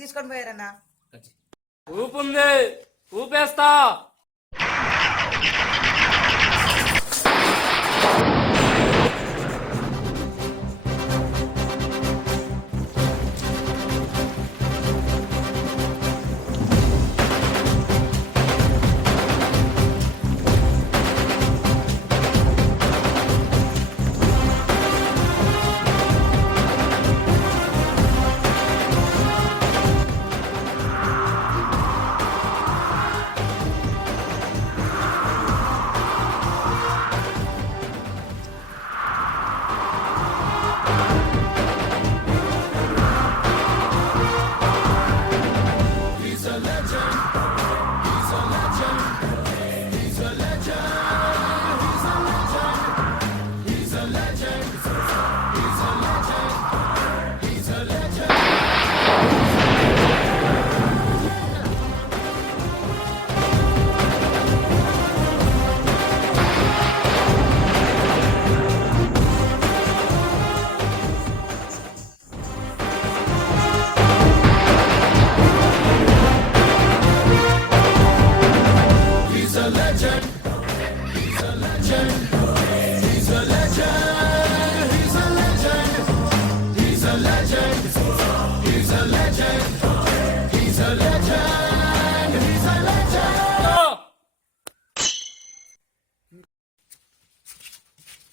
తీసుకొని పోయారన్నా. ఊపుంది, ఊపేస్తా.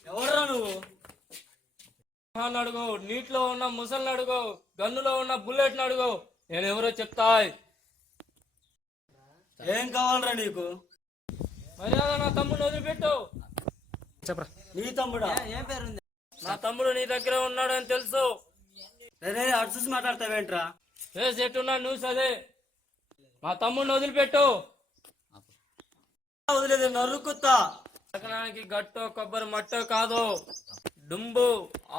ఎవర్రా నువ్వు? అడుగు, నీటిలో ఉన్న ముసలిని అడుగు, గన్నులో ఉన్న బుల్లెట్ అడుగు, నేను ఎవరో చెప్తా. ఏం కావాలరా నీకు? మర్యాద నా తమ్ముడు వదిలిపెట్టు. చెప్పరా. నీ తమ్ముడా? ఏం పేరుంది? నా తమ్ముడు నీ దగ్గర ఉన్నాడని తెలుసు. అటు చూసి మాట్లాడతావేంట్రా? ఫేస్ ఎట్టున్నా న్యూస్ అదే. మా తమ్ముడిని వదిలిపెట్టు. వదిలేదు, నరుకుతా. పక్కనానికి గట్టో కొబ్బరి మట్టో కాదు, డుంబు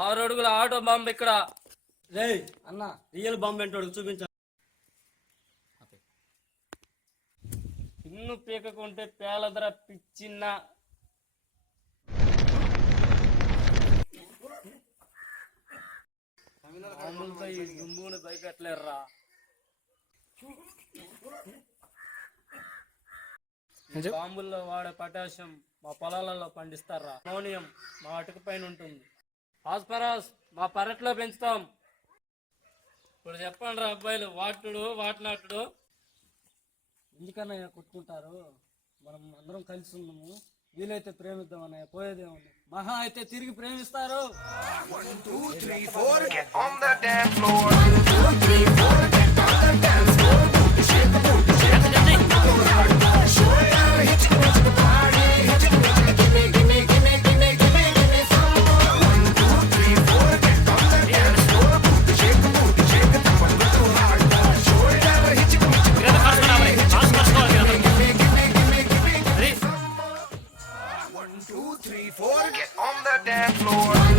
6 అడుగుల ఆటో బాంబు ఇక్కడ. రే అన్న, రియల్ బాంబు ఏంటో చూపించా. ఇన్ను పీకకుంటే పేలదర పిచ్చిన. మామూలుగా ఈ దుంబుని భయపెట్టలేర్రా. బాంబుల్లో వాడే పొటాషియం మా పొలాలలో పండిస్తారా. అమోనియం మా అటుకు పైన ఉంటుంది. ఫాస్ఫరస్ మా పెరట్లో పెంచుతాం. ఇప్పుడు చెప్పండి రా అబ్బాయిలు, వాటుడు వాటినాటుడు. ఎందుకన్నా కొట్టుకుంటారు? మనం అందరం కలిసి ఉన్నాము. వీలైతే ప్రేమిద్దాం అన్నయ్య, పోయేదేముంది. మహా అయితే తిరిగి ప్రేమిస్తారు. 1 2 3 4 get on the dance floor. 1 2 3 4 get on the dance floor. Shake the booty, shake the booty. Show your hit to the party. Hit to the give me, give me, give me, give me, give me, give me some more. 1 2 3 4 get on the dance floor. Shake the booty, shake the booty. Too hard. Show your hit to the give me, give me, give me, give me some more. 1 2 3 4 get on the dance floor.